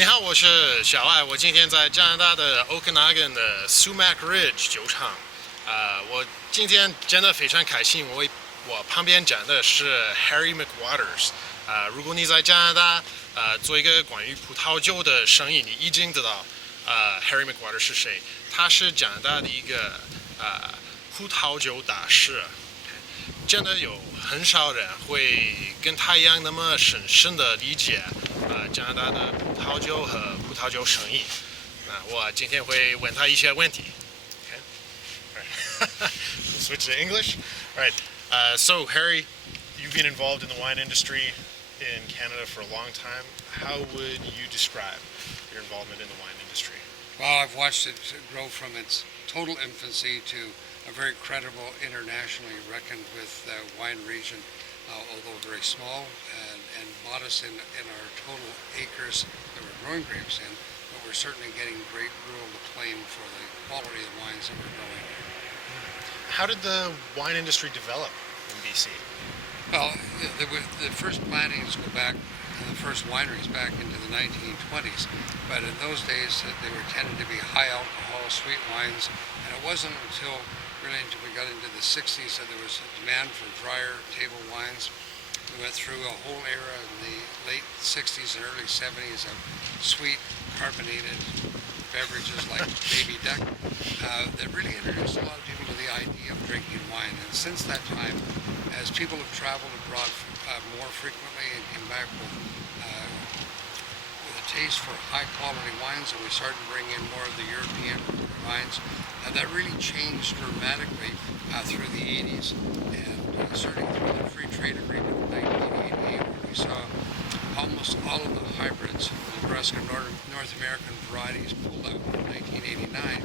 你好，我是小艾，我今天在加拿大的 Okanagan 的 Sumac Ridge 酒厂。我今天真的非常开心，我旁边讲的是 Harry McWatters。如果你在加拿大做一个关于葡萄酒的生意，你已经知道Harry McWatters 是谁。他是加拿大的一个葡萄酒大师。真的有很少人会跟他一样那么深的理解加拿大的葡萄酒和葡萄酒生意。我今天会问他一些问题。Okay? All right. We'll switch to English. All right. So Harry, you've been involved in the wine industry in Canada for a long time. How would you describe your involvement in the wine industry? Well, I've watched it grow from its total infancy to a very credible, internationally reckoned with wine region, although very small and modest in our total acres that we're growing grapes in, but we're certainly getting great rural acclaim for the quality of wines that we're growing here. How did the wine industry develop in BC? Well, the first plantings go back, the first wineries back into the 1920s, but in those days they were tended to be high alcohol, sweet wines, and it wasn't until we got into the 60s that there was a demand for drier table wines. We went through a whole era in the late 60s and early 70s of sweet carbonated beverages like Baby Duck that really introduced a lot of people to the idea of drinking wine. And since that time, as people have traveled abroad more frequently and came back with a taste for high quality wines, and we started to bring in more of the European wines, that really changed dramatically through the 80s, and starting through the free trade agreement in 1988, where we saw almost all of the hybrids, Nebraska North American varieties, pulled out in 1989.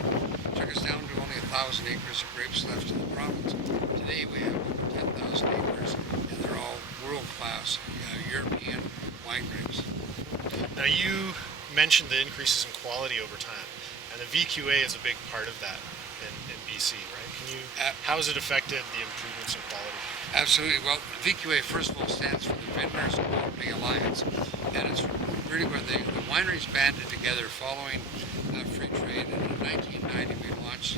Took us down to only 1,000 acres of grapes left in the province. Today we have over 10,000 acres, and they're all world-class European wine grapes. Now you mentioned the increases in quality over time, and the VQA is a big part of that in BC, right? How has it affected the improvements in quality? Absolutely. Well, VQA, first of all, stands for the Vintners Quality Alliance, and it's really where the wineries banded together following free trade. And in 1990, we launched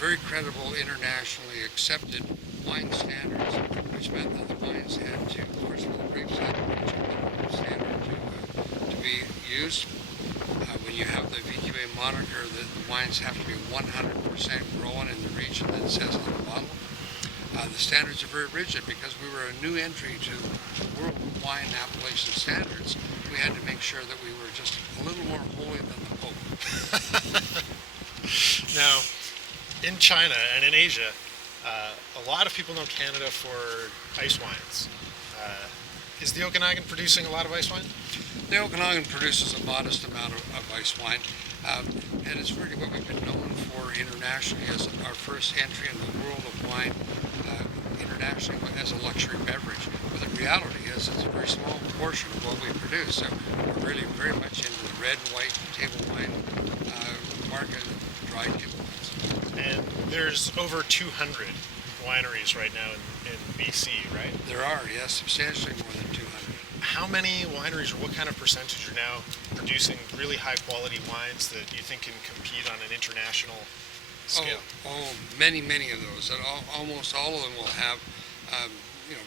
very credible, internationally accepted wine standards, which meant that the wines had to, first of all, the grapes had to reach a minimum standard to be used. When you have the VQA moniker, the wines have to be 100% grown in the region that it says on the bottle. The standards are very rigid because we were a new entry to world wine appellation standards. We had to make sure that we were just a little more holy than the Pope. Now, in China and in Asia, a lot of people know Canada for ice wines. Is the Okanagan producing a lot of ice wine? The Okanagan produces a modest amount of ice wine, and it's really what we've been known for internationally as our first entry in the world of wine internationally as a luxury beverage. But the reality is it's a very small portion of what we produce, so we're really very much into the red, white table wine market, dry table wines. And there's over 200 wineries right now in BC, right? There are, yes, substantially more than 200. How many wineries, or what kind of percentage, are now producing really high quality wines that you think can compete on an international scale? Many of those. And almost all of them will have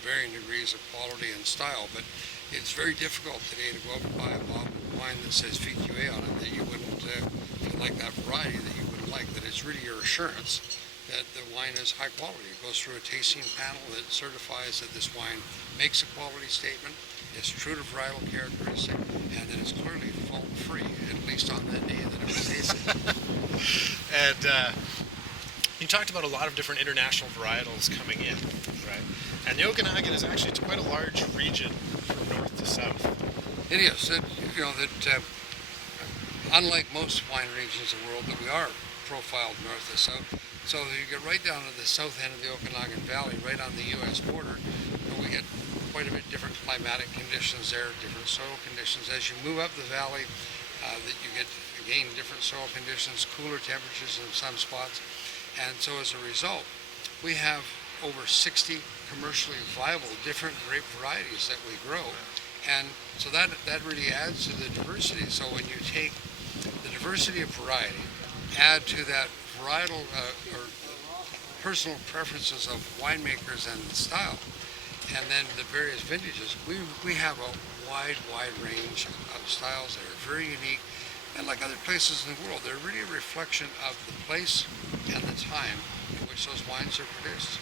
varying degrees of quality and style, but it's very difficult today to go out and buy a bottle of wine that says VQA on it that you wouldn't, if you like that variety, that you wouldn't like, that it's really your assurance that the wine is high quality. It goes through a tasting panel that certifies that this wine makes a quality statement, is true to varietal characteristic, and that it's clearly fault-free, at least on the day that it was tasted. And you talked about a lot of different international varietals coming in, right? And the Okanagan is actually quite a large region from north to south. It is. Unlike most wine regions of the world, that we are profiled north to south. So you get right down to the south end of the Okanagan Valley, right on the U.S. border, and we get quite a bit different climatic conditions there, different soil conditions. As you move up the valley, that you get, again, different soil conditions, cooler temperatures in some spots. And so as a result, we have over 60 commercially viable different grape varieties that we grow. And so that really adds to the diversity. So when you take the diversity of variety, add to that varietal or personal preferences of winemakers and style, and then the various vintages, we have a wide range of styles that are very unique. And like other places in the world, they're really a reflection of the place and the time in which those wines are produced.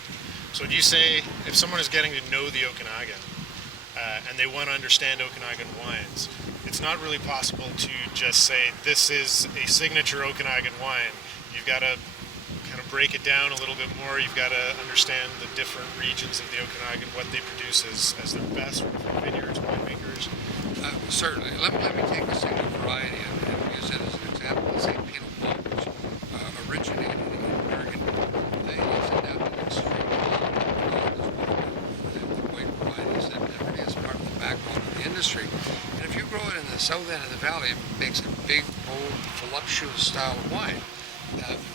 So do you say if someone is getting to know the Okanagan and they want to understand Okanagan wines, it's not really possible to just say this is a signature Okanagan wine. You've got to kind of break it down a little bit more. You've got to understand the different regions of the Okanagan, what they produce as their best from vineyards, winemakers. Certainly. Let me take a single variety and use it as an example. Let's say Pinot Blanc, which originated in Oregon. It's adapted extremely well. The white varieties that really is part of the backbone of the industry. And if you grow it in the south end of the valley, it makes a big, bold, voluptuous style of wine.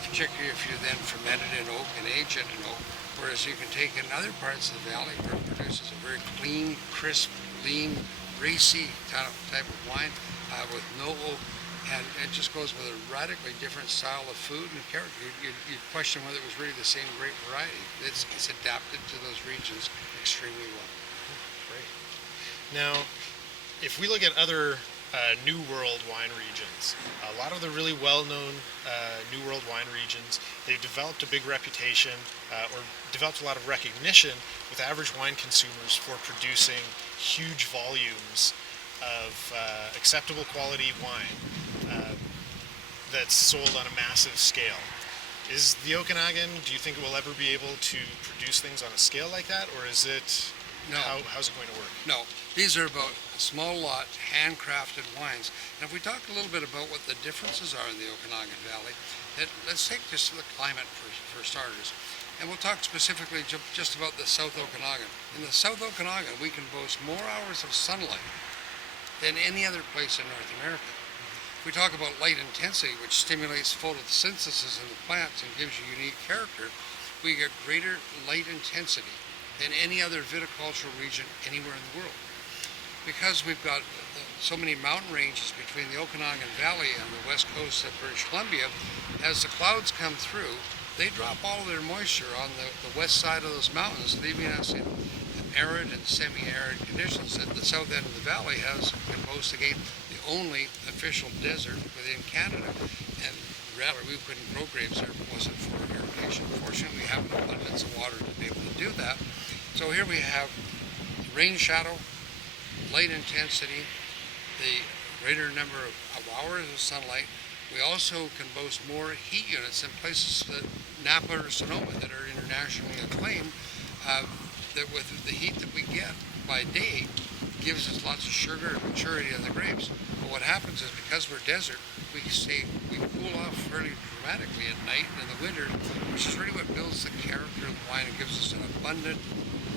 Particularly if you then ferment it in oak and age it in oak. Whereas you can take it in other parts of the valley where it produces a very clean, crisp, lean, racy type of wine with no oak, and it just goes with a radically different style of food and character. You question whether it was really the same grape variety. It's adapted to those regions extremely well. Great. Now, if we look at other New World wine regions, a lot of the really well-known New World wine regions, they've developed a big reputation or developed a lot of recognition with average wine consumers for producing huge volumes of acceptable quality wine that's sold on a massive scale. Is the Okanagan, do you think it will ever be able to produce things on a scale like that, or is it, No. how's it going to work? No, these are about small lot, handcrafted wines. And if we talk a little bit about what the differences are in the Okanagan Valley, let's take just the climate for starters. And we'll talk specifically just about the South Okanagan. In the South Okanagan, we can boast more hours of sunlight than any other place in North America. If we talk about light intensity, which stimulates photosynthesis in the plants and gives you unique character, we get greater light intensity than any other viticultural region anywhere in the world. Because we've got so many mountain ranges between the Okanagan Valley and the west coast of British Columbia, as the clouds come through, they drop all of their moisture on the west side of those mountains, leaving us in arid and semi-arid conditions. That the south end of the valley can boast again the only official desert within Canada. And rather, we couldn't grow grapes there if it wasn't for irrigation. Fortunately, we have an abundance of water to be able to do that. So here we have rain shadow, light intensity, the greater number of hours of sunlight. We also can boast more heat units in places that Napa or Sonoma that are internationally acclaimed, that with the heat that we get by day gives us lots of sugar and maturity in the grapes. But what happens is because we're desert, we cool off fairly dramatically at night and in the winter, which is really what builds the character of the wine and gives us an abundant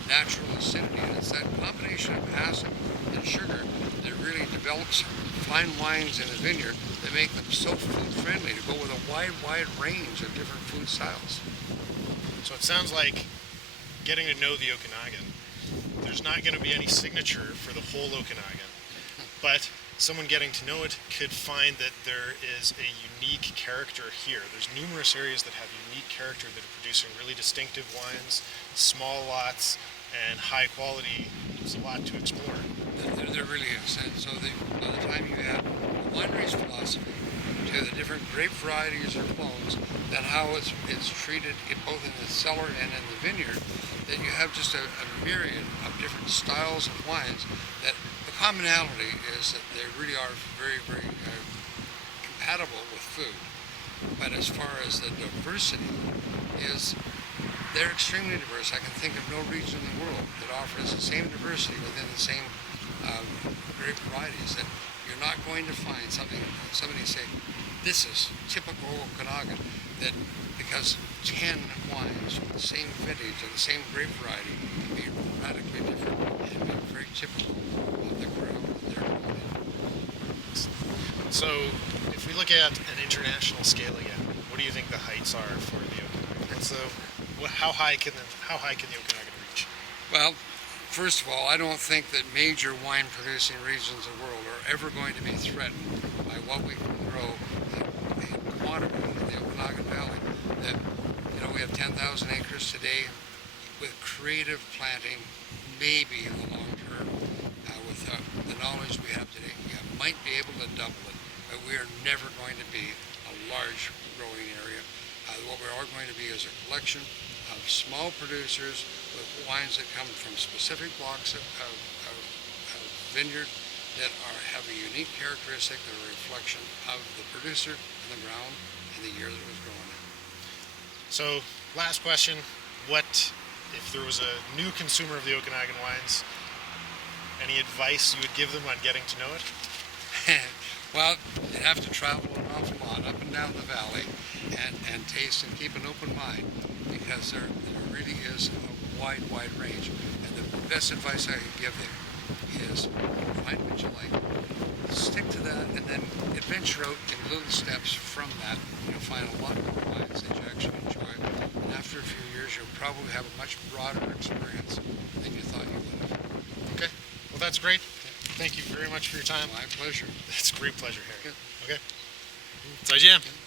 natural acidity. And it's that combination of acid and sugar that really develops fine wines in the vineyard that make them so food friendly to go with a wide range of different food styles. So it sounds like getting to know the Okanagan, there's not going to be any signature for the whole Okanagan, but someone getting to know it could find that there is a unique character here. There's numerous areas that have unique character that are producing really distinctive wines, small lots, and high quality. There's a lot to explore. There really is. And so by the time you add the winery's philosophy to the different grape varieties or clones, then how it's treated both in the cellar and in the vineyard, then you have just a myriad of different styles of wines that the commonality is that they really are very compatible with food. But as far as the diversity is, they're extremely diverse. I can think of no region in the world that offers the same diversity within the same grape varieties. That you're not going to find somebody say, this is typical Okanagan, that because 10 wines from the same vintage or the same grape variety can be radically different and be very typical of the ground that they're growing in. So if we look at an international scale again, what do you think the heights are for the Okanagan? So how high can the Okanagan reach? Well, First of all, I don't think that major wine producing regions of the world are ever going to be threatened by what we can grow in quantity in the Okanagan Valley. That, we have 10,000 acres today. With creative planting, maybe in the long term, with the knowledge we have today, we might be able to double it, but we are never going to be a large growing area. What we are going to be is a collection of small producers with wines that come from specific blocks of vineyard that have a unique characteristic, that are a reflection of the producer and the ground and the year that it was grown in. So, last question, what, if there was a new consumer of the Okanagan wines, any advice you would give them on getting to know it? Well, you have to travel an awful lot up and down the valley and taste and keep an open mind, because there really is a wide range. And the best advice I can give them is find what you like, stick to that, and then adventure out in little steps from that. You'll find a lot more wines that you actually enjoy. And after a few years, you'll probably have a much broader experience than you thought you would have. Okay, well that's great. Thank you very much for your time. My pleasure. It's a great pleasure, Harry. Okay. Okay. 再见。